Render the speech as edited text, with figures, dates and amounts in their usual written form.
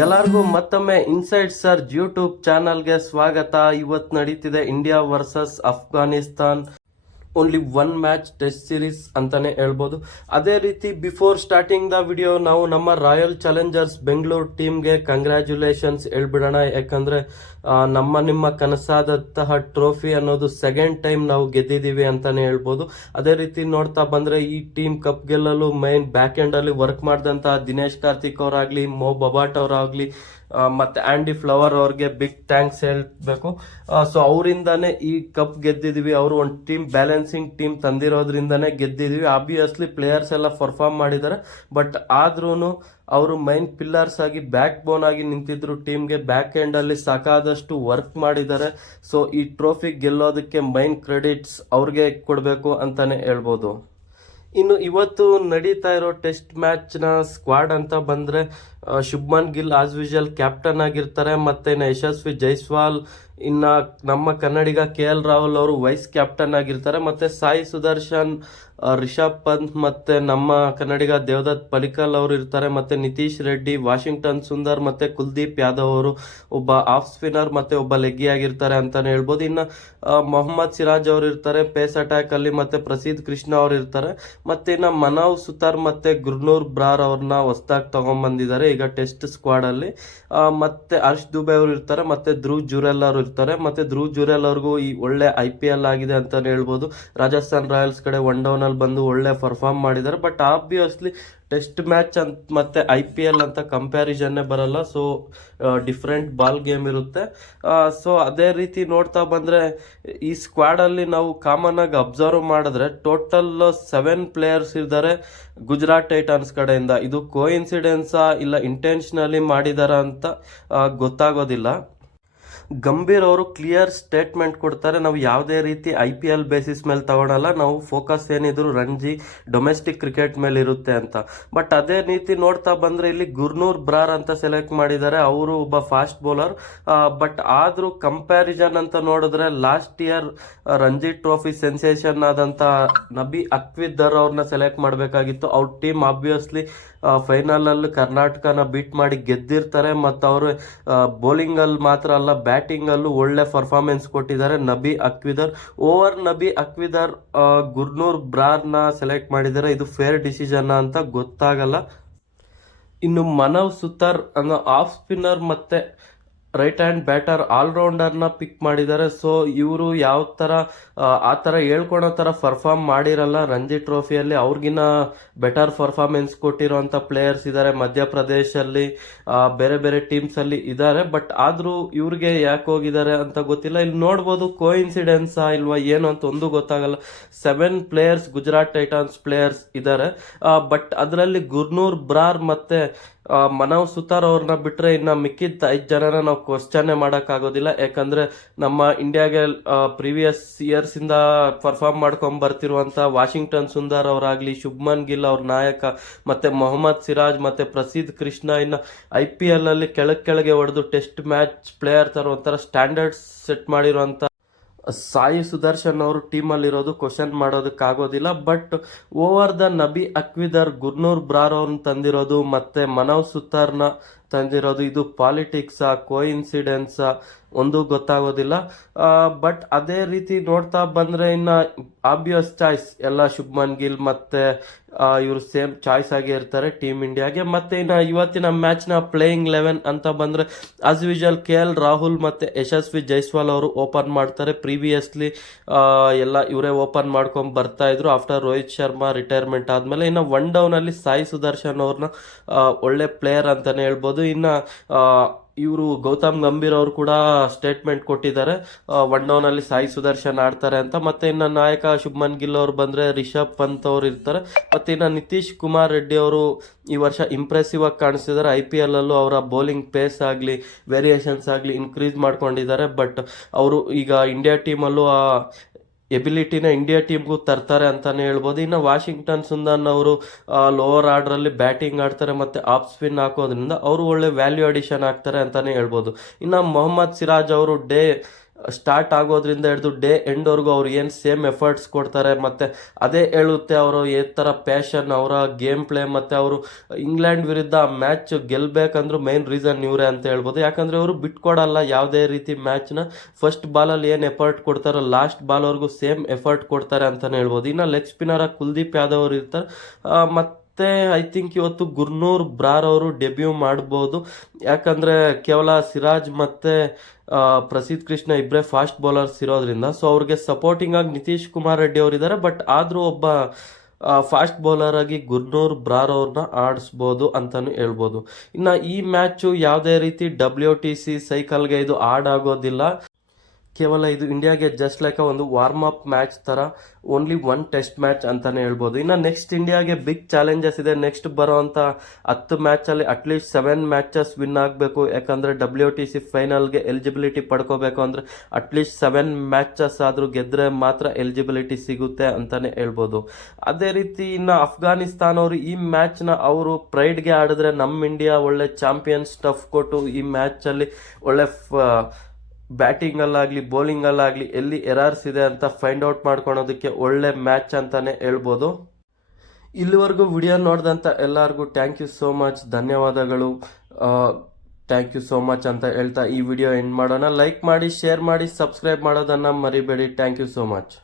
ಎಲ್ಲರಿಗೂ ಮತ್ತೊಮ್ಮೆ inside ಸರ್ಜ್ YouTube ಚಾನಲ್ಗೆ ಸ್ವಾಗತ. ಇವತ್ತು ನಡೀತಿದೆ India versus Afghanistan. Only one match test series ಅಂತಾನೆ ಹೇಳ್ಬೋದು. ಅದೇ ರೀತಿ ಬಿಫೋರ್ ಸ್ಟಾರ್ಟಿಂಗ್ ದ ವಿಡಿಯೋ ನಾವು ನಮ್ಮ ರಾಯಲ್ ಚಾಲೆಂಜರ್ಸ್ ಬೆಂಗಳೂರು ಟೀಮ್ಗೆ ಕಂಗ್ರ್ಯಾಚುಲೇಷನ್ಸ್ ಹೇಳ್ಬಿಡೋಣ. ಯಾಕಂದ್ರೆ ನಿಮ್ಮ ಕನಸಾದಂತಹ ಟ್ರೋಫಿ ಅನ್ನೋದು ಸೆಕೆಂಡ್ ಟೈಮ್ ನಾವು ಗೆದ್ದಿದ್ದೀವಿ ಅಂತಾನೆ ಹೇಳ್ಬೋದು. ಅದೇ ರೀತಿ ನೋಡ್ತಾ ಬಂದ್ರೆ ಈ ಟೀಮ್ ಕಪ್ ಗೆಲ್ಲಲು ಮೈನ್ ಬ್ಯಾಕ್ ಎಂಡ್ ಅಲ್ಲಿ ವರ್ಕ್ ಮಾಡಿದಂತಹ ದಿನೇಶ್ ಕಾರ್ತಿಕ್ ಅವರಾಗ್ಲಿ, ಮೋ ಬಬಾಟ್ ಅವರಾಗ್ಲಿ, ಮತ್ತೆ ಆಂಡಿ ಫ್ಲವರ್ ಅವ್ರಿಗೆ ಬಿಗ್ ಥ್ಯಾಂಕ್ಸ್ ಹೇಳ್ಬೇಕು. ಸೊ ಅವರಿಂದಾನೇ ಈ ಕಪ್ ಗೆದ್ದಿದೀವಿ. ಅವರು ಒಂದು ಟೀಮ್ ಬ್ಯಾಲೆನ್ಸಿಂಗ್ ಟೀಮ್ ತಂದಿರೋದ್ರಿಂದಾನೇ ಗೆದ್ದಿದೀವಿ. ಆಬ್ವಿಯಸ್ಲಿ ಪ್ಲೇಯರ್ಸ್ ಎಲ್ಲ ಪರ್ಫಾರ್ಮ್ ಮಾಡಿದ್ದಾರೆ, ಬಟ್ ಆದ್ರೂ ಅವರು ಮೈನ್ ಪಿಲ್ಲರ್ಸ್ ಆಗಿ ಬ್ಯಾಕ್ ಬೋನ್ ಆಗಿ ನಿಂತಿದ್ರು ಟೀಮ್ಗೆ. ಬ್ಯಾಕ್ ಎಂಡ್ ಅಲ್ಲಿ ಸಾಕಾದಷ್ಟು ವರ್ಕ್ ಮಾಡಿದ್ದಾರೆ. ಸೊ ಈ ಟ್ರೋಫಿ ಗೆಲ್ಲೋದಕ್ಕೆ ಮೈನ್ ಕ್ರೆಡಿಟ್ಸ್ ಅವ್ರಿಗೆ ಕೊಡಬೇಕು ಅಂತಾನೆ ಹೇಳ್ಬೋದು. ಇನ್ನು ಇವತ್ತು ನಡೀತಾ ಇರೋ ಟೆಸ್ಟ್ ಮ್ಯಾಚ್ ನ ಸ್ಕ್ವಾಡ್ ಅಂತ ಬಂದ್ರೆ Shubman Gill as usual captain ಆಗಿರ್ತಾರೆ. ಮತ್ತೆ ಯಶಸ್ವಿ ಜೈಸ್ವಾಲ್, ಇನ್ನ ನಮ್ಮ ಕನ್ನಡಿಗ KL ರಾಹುಲ್ ಅವರು ವೈಸ್ ಕ್ಯಾಪ್ಟನ್ ಆಗಿರ್ತಾರೆ. ಮತ್ತೆ ಸಾಯಿ ಸುದರ್ಶನ್, ರಿಷಬ್ ಪಂತ್, ಮತ್ತೆ ನಮ್ಮ ಕನ್ನಡಿಗ ದೇವದತ್ ಪಲಿಕಲ್ ಅವರು ಇರ್ತಾರೆ. ಮತ್ತೆ ನಿತೀಶ್ ರೆಡ್ಡಿ, ವಾಷಿಂಗ್ಟನ್ ಸುಂದರ್, ಮತ್ತೆ ಕುಲ್ದೀಪ್ ಯಾದವ್ ಅವರು ಒಬ್ಬ ಆಫ್ ಸ್ಪಿನ್ನರ್ ಮತ್ತೆ ಒಬ್ಬ ಲೆಗ್ಗಿ ಆಗಿರ್ತಾರೆ ಅಂತಾನೆ ಹೇಳ್ಬೋದು. ಇನ್ನು ಮೊಹಮ್ಮದ್ ಸಿರಾಜ್ ಅವರು ಇರ್ತಾರೆ ಪೇಸ್ ಅಟ್ಯಾಕ್ ಅಲ್ಲಿ. ಮತ್ತೆ ಪ್ರಸಿದ್ಧ ಕೃಷ್ಣ ಅವರು ಇರ್ತಾರೆ. ಮತ್ತೆ ಇನ್ನ ಮನವ್ ಸುತಾರ್ ಮತ್ತೆ ಗುರ್ನೂರ್ ಬ್ರಾರ್ ಅವ್ರನ್ನ ಹೊಸದಾಗಿ ತಗೊಂಡ್ಬಂದಿದ್ದಾರೆ ಈಗ ಟೆಸ್ಟ್ ಸ್ಕ್ವಾಡ್ ಅಲ್ಲಿ. ಮತ್ತೆ ಹರ್ಷ್ ದುಬೆ ಅವರು ಇರ್ತಾರೆ. ಮತ್ತೆ ಧ್ರುವ್ ಜುರೆಲ್ ಅವರು ಇರ್ತಾರೆ. ಮತ್ತೆ ಧ್ರುವ್ ಜುರೆಲ್ ಅವ್ರಿಗೂ ಈ ಒಳ್ಳೆ IPL ಆಗಿದೆ ಅಂತಾನೆ ಹೇಳ್ಬೋದು. ರಾಜಸ್ಥಾನ್ ರಾಯಲ್ಸ್ ಕಡೆ ಒನ್ ಡೌನ್ ಅಲ್ಲಿ ಬಂದು ಒಳ್ಳೆ ಪರ್ಫಾರ್ಮ್ ಮಾಡಿದ್ದಾರೆ. ಬಟ್ ಆಬ್ವಿಯಸ್ಲಿ ಟೆಸ್ಟ್ ಮ್ಯಾಚ್ ಅಂತ ಮತ್ತೆ IPL ಅಂತ ಕಂಪ್ಯಾರಿಸನ್ನೇ ಬರಲ್ಲ. ಸೊ ಡಿಫ್ರೆಂಟ್ ಬಾಲ್ ಗೇಮ್ ಇರುತ್ತೆ. ಸೊ ಅದೇ ರೀತಿ ನೋಡ್ತಾ ಬಂದ್ರೆ ಈ ಸ್ಕ್ವಾಡ್ ಅಲ್ಲಿ ನಾವು ಕಾಮನ್ ಆಗಿ ಅಬ್ಸರ್ವ್ ಮಾಡಿದ್ರೆ ಟೋಟಲ್ 7 ಪ್ಲೇಯರ್ಸ್ ಇದ್ದಾರೆ ಗುಜರಾತ್ ಟೈಟನ್ಸ್ ಕಡೆಯಿಂದ. ಇದು ಕೋಇನ್ಸಿಡೆನ್ಸಾ ಇಲ್ಲ ಇಂಟೆನ್ಷನಲಿ ಮಾಡಿದಾರ ಅಂತ ಗೊತ್ತಾಗೋದಿಲ್ಲ. ಗಂಭೀರ್ ಅವರು ಕ್ಲಿಯರ್ ಸ್ಟೇಟ್ಮೆಂಟ್ ಕೊಡ್ತಾರೆ, ನಾವು ಯಾವುದೇ ರೀತಿ IPL ಬೇಸಿಸ್ ಮೇಲೆ ತಗೊಳಲ್ಲ, ನಾವು ಫೋಕಸ್ ಏನಿದ್ರು ರಂಜಿ ಡೊಮೆಸ್ಟಿಕ್ ಕ್ರಿಕೆಟ್ ಮೇಲೆ ಇರುತ್ತೆ ಅಂತ. ಬಟ್ ಅದೇ ರೀತಿ ನೋಡ್ತಾ ಬಂದ್ರೆ ಇಲ್ಲಿ ಗುರ್ನೂರ್ ಬ್ರಾರ್ ಅಂತ ಸೆಲೆಕ್ಟ್ ಮಾಡಿದ್ದಾರೆ. ಅವರು ಒಬ್ಬ ಫಾಸ್ಟ್ ಬೌಲರ್. ಬಟ್ ಆದ್ರೂ ಕಂಪ್ಯಾರಿಸನ್ ಅಂತ ನೋಡಿದ್ರೆ last year Ranji trophy sensation ಆದಂತ ನಬಿ ಅಕ್ವಿದರ್ ಅವ್ರನ್ನ ಸೆಲೆಕ್ಟ್ ಮಾಡಬೇಕಾಗಿತ್ತು. ಅವ್ರ ಟೀಮ್ ಆಬ್ವಿಯಸ್ಲಿ ಫೈನಲ್ ಅಲ್ಲಿ ಕರ್ನಾಟಕನ ಬೀಟ್ ಮಾಡಿ ಗೆದ್ದಿರ್ತಾರೆ. ಮತ್ತು ಅವರು ಬೌಲಿಂಗ್ ಅಲ್ಲಿ ಮಾತ್ರ ಅಲ್ಲ ಬ್ಯಾಟಿಂಗ್ ಅಲ್ಲೂ ಒಳ್ಳೆ ಪರ್ಫಾರ್ಮೆನ್ಸ್ ಕೊಟ್ಟಿದ್ದಾರೆ ನಬಿ ಅಕ್ವಿದರ್. ಓವರ್ ನಬಿ ಅಕ್ವಿದರ್ ಗುರ್ನೂರ್ ಬ್ರಾರ್ ನ ಸೆಲೆಕ್ಟ್ ಮಾಡಿದ್ದಾರೆ. ಇದು ಫೇರ್ ಡಿಸಿಷನ್ ಅಂತ ಗೊತ್ತಾಗಲ್ಲ. ಇನ್ನು ಮನವ್ ಸುತಾರ್ ಅನ್ನೋ ಆಫ್ ಸ್ಪಿನ್ನರ್ ಮತ್ತೆ ರೈಟ್ ಹ್ಯಾಂಡ್ ಬ್ಯಾಟರ್ ಆಲ್ರೌಂಡರ್ನ ಪಿಕ್ ಮಾಡಿದ್ದಾರೆ. ಸೊ ಇವರು ಯಾವ ಥರ ಆ ಥರ ಹೇಳ್ಕೊಳೋ ಥರ ಪರ್ಫಾರ್ಮ್ ಮಾಡಿರಲ್ಲ ರಂಜಿ ಟ್ರೋಫಿಯಲ್ಲಿ. ಅವ್ರಿಗಿನ್ನ ಬೆಟರ್ ಪರ್ಫಾರ್ಮೆನ್ಸ್ ಕೊಟ್ಟಿರೋಂಥ ಪ್ಲೇಯರ್ಸ್ ಇದ್ದಾರೆ ಮಧ್ಯಪ್ರದೇಶಲ್ಲಿ, ಬೇರೆ ಬೇರೆ ಟೀಮ್ಸಲ್ಲಿ ಇದ್ದಾರೆ. ಬಟ್ ಆದರೂ ಇವ್ರಿಗೆ ಯಾಕೆ ಹೋಗಿದ್ದಾರೆ ಅಂತ ಗೊತ್ತಿಲ್ಲ. ಇಲ್ಲಿ ನೋಡ್ಬೋದು ಕೋಇನ್ಸಿಡೆನ್ಸಾ ಇಲ್ವಾ ಏನು ಅಂತ ಒಂದು ಗೊತ್ತಾಗಲ್ಲ. 7 ಪ್ಲೇಯರ್ಸ್ ಗುಜರಾತ್ ಟೈಟನ್ಸ್ ಪ್ಲೇಯರ್ಸ್ ಇದ್ದಾರೆ. ಬಟ್ ಅದರಲ್ಲಿ ಗುರ್ನೂರ್ ಬ್ರಾರ್ ಮತ್ತೆ ಮನವ್ ಸುತಾರ್ ಅವ್ರನ್ನ ಬಿಟ್ರೆ ಇನ್ನ ಮಿಕ್ಕಿದ 5 ಜನನ ನಾವು ಕ್ವಶನ್ ಮಾಡೋಕ್ಕಾಗೋದಿಲ್ಲ. ಯಾಕಂದ್ರೆ ನಮ್ಮ ಇಂಡಿಯಾಗೆ ಪ್ರೀವಿಯಸ್ ಇಯರ್ಸ್ ಇಂದ ಪರ್ಫಾರ್ಮ್ ಮಾಡ್ಕೊಂಡ್ ಬರ್ತಿರುವಂತ ವಾಷಿಂಗ್ಟನ್ ಸುಂದರ್ ಅವರಾಗ್ಲಿ, ಶುಭ್ಮನ್ ಗಿಲ್ ಅವ್ರ ನಾಯಕ, ಮತ್ತೆ ಮೊಹಮ್ಮದ್ ಸಿರಾಜ್ ಮತ್ತೆ ಪ್ರಸಿದ್ಧ ಕೃಷ್ಣ ಇನ್ನ IPL ಅಲ್ಲಿ ಕೆಳಗೆ ಹೊಡೆದು ಟೆಸ್ಟ್ ಮ್ಯಾಚ್ ಪ್ಲೇಯರ್ ತರ ಒಂಥರ ಸ್ಟ್ಯಾಂಡರ್ಡ್ ಸೆಟ್ ಮಾಡಿರುವಂತ ಸಾಯಿ ಸುದರ್ಶನ್ ಅವರು ಟೀಮಲ್ಲಿ ಇರೋದು ಕ್ವಶನ್ ಮಾಡೋದಕ್ಕಾಗೋದಿಲ್ಲ. ಬಟ್ ಓವರ್ ದ ನಬಿ ಅಕ್ವಿದರ್, ಗುರ್ನೂರ್ ಬ್ರಾರ್ ಅವ್ರನ್ನ ತಂದಿರೋದು ಮತ್ತೆ ಮನವ್ ಸುತಾರ್ನ ತಂದಿರೋದು ಇದು ಪಾಲಿಟಿಕ್ಸಾ ಕೋಇನ್ಸಿಡೆನ್ಸಾ ಒಂದು ಗೊತ್ತಾಗೋದಿಲ್ಲ. ಬಟ್ ಅದೇ ರೀತಿ ನೋಡ್ತಾ ಬಂದ್ರೆ ಇನ್ನ ಆಬ್ವಿಯಸ್ ಚಾಯ್ಸ್ ಎಲ್ಲ ಶುಭ್ಮನ್ ಗಿಲ್ ಮತ್ತೆ ಇವರು ಸೇಮ್ ಚಾಯ್ಸ್ ಆಗಿ ಇರ್ತಾರೆ ಟೀಮ್ ಇಂಡಿಯಾಗೆ. ಮತ್ತೆ ಇನ್ನ ಇವತ್ತಿನ ಮ್ಯಾಚ್ ನ ಪ್ಲೇಯಿಂಗ್ 11 ಅಂತ ಬಂದ್ರೆ ಆಸ್ ಯೂಶುವಲ್ KL ರಾಹುಲ್ ಮತ್ತೆ ಯಶಸ್ವಿ ಜೈಸ್ವಾಲ್ ಅವರು ಓಪನ್ ಮಾಡ್ತಾರೆ. ಪ್ರೀವಿಯಸ್ಲಿ ಎಲ್ಲ ಇವರೇ ಓಪನ್ ಮಾಡ್ಕೊಂಡ್ ಬರ್ತಾ ಇದ್ರು ಆಫ್ಟರ್ ರೋಹಿತ್ ಶರ್ಮಾ ರಿಟೈರ್ಮೆಂಟ್ ಆದ್ಮೇಲೆ. ಇನ್ನು ಒನ್ ಡೌನ್ ಅಲ್ಲಿ ಸಾಯಿ ಸುದರ್ಶನ್ ಅವ್ರನ್ನ ಒಳ್ಳೆ ಪ್ಲೇಯರ್ ಅಂತಾನೆ ಹೇಳ್ಬೋದು. ಇನ್ನ ಇವರು ಗೌತಮ್ ಗಂಭೀರ್ ಅವರು ಕೂಡ ಸ್ಟೇಟ್ಮೆಂಟ್ ಕೊಟ್ಟಿದ್ದಾರೆ ಒನ್ ಡೌನ್ ಅಲ್ಲಿ ಸಾಯಿ ಸುದರ್ಶನ್ ಆಡ್ತಾರೆ ಅಂತ. ಮತ್ತೆ ಇನ್ನ ನಾಯಕ ಶುಭ್ಮನ್ ಗಿಲ್ ಅವರು ಬಂದ್ರೆ ರಿಷಬ್ ಪಂತ್ ಅವರು ಇರ್ತಾರೆ. ಮತ್ತೆ ಇನ್ನ ನಿತೀಶ್ ಕುಮಾರ್ ರೆಡ್ಡಿ ಅವರು ಈ ವರ್ಷ ಇಂಪ್ರೆಸಿವ್ ಆಗಿ ಕಾಣಿಸ್ತಿದ್ದಾರೆ. IPL ಅಲ್ಲೂ ಅವರ ಬೌಲಿಂಗ್ ಪೇಸ್ ಆಗಲಿ ವೇರಿಯೇಷನ್ಸ್ ಆಗಲಿ ಇನ್ಕ್ರೀಸ್ ಮಾಡ್ಕೊಂಡಿದ್ದಾರೆ. ಬಟ್ ಅವರು ಈಗ ಇಂಡಿಯಾ ಟೀಮಲ್ಲೂ ಎಬಿಲಿಟಿನ ಇಂಡಿಯಾ ಟೀಮ್ಗೂ ತರ್ತಾರೆ ಅಂತಾನೆ ಹೇಳ್ಬೋದು. ಇನ್ನು ವಾಷಿಂಗ್ಟನ್ ಸುಂದರ್ ಅವರು ಲೋವರ್ ಆರ್ಡರ್ ಅಲ್ಲಿ ಬ್ಯಾಟಿಂಗ್ ಆಡ್ತಾರೆ ಮತ್ತೆ ಆಫ್ ಸ್ಪಿನ್ ಹಾಕೋದ್ರಿಂದ ಅವರು ಒಳ್ಳೆ ವ್ಯಾಲ್ಯೂ ಅಡಿಷನ್ ಆಗ್ತಾರೆ ಅಂತಾನೆ ಹೇಳ್ಬೋದು. ಇನ್ನು ಮೊಹಮ್ಮದ್ ಸಿರಾಜ್ ಅವರು ಸ್ಟಾರ್ಟ್ ಆಗೋದ್ರಿಂದ ಹಿಡಿದು ಡೇ ಎಂಡ್ವರೆಗೂ ಅವ್ರು ಏನು ಸೇಮ್ ಎಫರ್ಟ್ಸ್ ಕೊಡ್ತಾರೆ, ಮತ್ತು ಅದೇ ಹೇಳುತ್ತೆ ಅವರು ಯಾವ ಥರ ಪ್ಯಾಷನ್, ಅವರ ಗೇಮ್ ಪ್ಲೇ, ಮತ್ತು ಅವರು ಇಂಗ್ಲೆಂಡ್ ವಿರುದ್ಧ ಮ್ಯಾಚ್ ಗೆಲ್ಲಬೇಕಂದ್ರೂ ಮೇನ್ ರೀಸನ್ ಇವರೇ ಅಂತ ಹೇಳ್ಬೋದು. ಯಾಕಂದರೆ ಅವರು ಬಿಟ್ಕೊಡಲ್ಲ ಯಾವುದೇ ರೀತಿ ಮ್ಯಾಚ್ನ. ಫಸ್ಟ್ ಬಾಲಲ್ಲಿ ಏನು ಎಫರ್ಟ್ ಕೊಡ್ತಾರೋ ಲಾಸ್ಟ್ ಬಾಲ್ವರೆಗೂ ಸೇಮ್ ಎಫರ್ಟ್ ಕೊಡ್ತಾರೆ ಅಂತಲೇ ಹೇಳ್ಬೋದು. ಇನ್ನು ಲೆಗ್ ಸ್ಪಿನ್ನರ್ ಕುಲ್ದೀಪ್ ಯಾದವ್ ಅವರು ಇರ್ತಾರೆ. ಮತ್ತು ಐ ಥಿಂಕ್ ಇವತ್ತು ಗುರ್ನೂರ್ ಬ್ರಾರ್ ಅವರು ಡೆಬ್ಯೂ ಮಾಡ್ಬೋದು. ಯಾಕಂದರೆ ಕೇವಲ ಸಿರಾಜ್ ಮತ್ತು ಪ್ರಸಿದ್ಧ ಕೃಷ್ಣ ಇಬ್ಬರೇ ಫಾಸ್ಟ್ ಬೌಲರ್ಸ್ ಇರೋದ್ರಿಂದ, ಸೊ ಅವ್ರಿಗೆ ಸಪೋರ್ಟಿಂಗ್ ಆಗಿ ನಿತೀಶ್ ಕುಮಾರ್ ರೆಡ್ಡಿ ಅವರಿದ್ದಾರೆ. ಬಟ್ ಆದರೂ ಒಬ್ಬ ಫಾಸ್ಟ್ ಬೌಲರ್ ಆಗಿ ಗುರ್ನೂರ್ ಬ್ರಾರ್ ಅವ್ರನ್ನ ಆಡಿಸ್ಬೋದು ಅಂತಲೂ ಹೇಳ್ಬೋದು. ಇನ್ನು ಈ ಮ್ಯಾಚು ಯಾವುದೇ ರೀತಿ WTC ಸೈಕಲ್ಗೆ ಇದು ಆಗೋದಿಲ್ಲ. ಕೇವಲ ಇದು ಇಂಡಿಯಾಗೆ ಜಸ್ಟ್ ಲೈಕ್ ಒಂದು ವಾರ್ಮ್ ಅಪ್ ಮ್ಯಾಚ್ ಥರ, ಓನ್ಲಿ 1 ಟೆಸ್ಟ್ ಮ್ಯಾಚ್ ಅಂತಲೇ ಹೇಳ್ಬೋದು. ಇನ್ನು ನೆಕ್ಸ್ಟ್ ಇಂಡಿಯಾಗೆ ಬಿಗ್ ಚಾಲೆಂಜಸ್ ಇದೆ. ನೆಕ್ಸ್ಟ್ ಬರೋವಂಥ 10 ಮ್ಯಾಚಲ್ಲಿ ಅಟ್ಲೀಸ್ಟ್ 7 ಮ್ಯಾಚಸ್ ವಿನ್ ಆಗಬೇಕು. ಯಾಕಂದರೆ WTC ಫೈನಲ್ಗೆ ಎಲಿಜಿಬಿಲಿಟಿ ಪಡ್ಕೋಬೇಕು ಅಂದರೆ ಅಟ್ಲೀಸ್ಟ್ 7 ಮ್ಯಾಚಸ್ ಆದರೂ ಗೆದ್ದರೆ ಮಾತ್ರ ಎಲಿಜಿಬಿಲಿಟಿ ಸಿಗುತ್ತೆ ಅಂತಲೇ ಹೇಳ್ಬೋದು. ಅದೇ ರೀತಿ ಇನ್ನು ಅಫ್ಘಾನಿಸ್ತಾನ ಅವರು ಈ ಮ್ಯಾಚ್ನ ಅವರು ಪ್ರೈಡ್ಗೆ ಆಡಿದ್ರೆ ನಮ್ಮ ಇಂಡಿಯಾ ಒಳ್ಳೆ ಚಾಂಪಿಯನ್ ಸ್ಟಫ್ ಕೊಟ್ಟು ಈ ಮ್ಯಾಚಲ್ಲಿ ಒಳ್ಳೆ ಬ್ಯಾಟಿಂಗಲ್ಲಾಗಲಿ ಬೌಲಿಂಗಲ್ಲಾಗಲಿ ಎಲ್ಲಿ ಎರರ್ಸ್ ಇದೆ ಅಂತ ಫೈಂಡ್ ಔಟ್ ಮಾಡ್ಕೊಳೋದಕ್ಕೆ ಒಳ್ಳೆ ಮ್ಯಾಚ್ ಅಂತಲೇ ಹೇಳ್ಬೋದು. ಇಲ್ಲಿವರೆಗೂ ವಿಡಿಯೋ ನೋಡಿದಂಥ ಎಲ್ಲರಿಗೂ ಥ್ಯಾಂಕ್ ಯು ಸೋ ಮಚ್, ಧನ್ಯವಾದಗಳು. ಥ್ಯಾಂಕ್ ಯು ಸೋ ಮಚ್ ಅಂತ ಹೇಳ್ತಾ ಈ ವಿಡಿಯೋ ಎಂಡ್ ಮಾಡೋಣ. ಲೈಕ್ ಮಾಡಿ, ಶೇರ್ ಮಾಡಿ, ಸಬ್ಸ್ಕ್ರೈಬ್ ಮಾಡೋದನ್ನು ಮರಿಬೇಡಿ. Thank you so much.